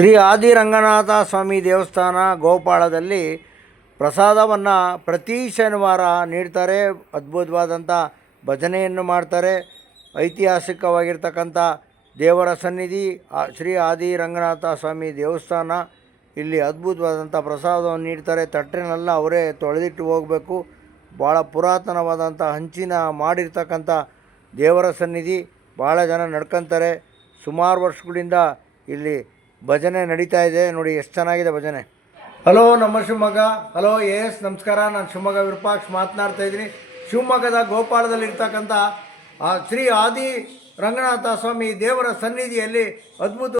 ಶ್ರೀ ಆದಿರಂಗನಾಥ ಸ್ವಾಮಿ ದೇವಸ್ಥಾನ ಗೋಪಾಳದಲ್ಲಿ ಪ್ರಸಾದವನ್ನು ಪ್ರತಿ ಶನಿವಾರ ನೀಡ್ತಾರೆ. ಅದ್ಭುತವಾದಂಥ ಭಜನೆಯನ್ನು ಮಾಡ್ತಾರೆ. ಐತಿಹಾಸಿಕವಾಗಿರ್ತಕ್ಕಂಥ ದೇವರ ಸನ್ನಿಧಿ ಶ್ರೀ ಆದಿರಂಗನಾಥ ಸ್ವಾಮಿ ದೇವಸ್ಥಾನ. ಇಲ್ಲಿ ಅದ್ಭುತವಾದಂಥ ಪ್ರಸಾದವನ್ನು ನೀಡ್ತಾರೆ. ತಟ್ಟೆನೆಲ್ಲ ಅವರೇ ತೊಳೆದಿಟ್ಟು ಹೋಗಬೇಕು. ಭಾಳ ಪುರಾತನವಾದಂಥ ಹಂಚಿನ ಮಾಡಿರ್ತಕ್ಕಂಥ ದೇವರ ಸನ್ನಿಧಿ. ಭಾಳ ಜನ ನಡ್ಕೊತಾರೆ. ಸುಮಾರು ವರ್ಷಗಳಿಂದ ಇಲ್ಲಿ ಭಜನೆ ನಡೀತಾ ಇದೆ. ನೋಡಿ ಎಷ್ಟು ಚೆನ್ನಾಗಿದೆ ಭಜನೆ. ಹಲೋ, ನಮ್ಮ ಶಿವಮೊಗ್ಗ. ಹಲೋ, ಎಸ್ ನಮಸ್ಕಾರ. ನಾನು ಶಿವಮೊಗ್ಗ ವಿರೂಪಾಕ್ಷ ಮಾತನಾಡ್ತಾ ಇದ್ದೀನಿ. ಶಿವಮೊಗ್ಗದ ಗೋಪಾಳದಲ್ಲಿರ್ತಕ್ಕಂಥ ಶ್ರೀ ಆದಿ ರಂಗನಾಥ ಸ್ವಾಮಿ ದೇವರ ಸನ್ನಿಧಿಯಲ್ಲಿ ಅದ್ಭುತ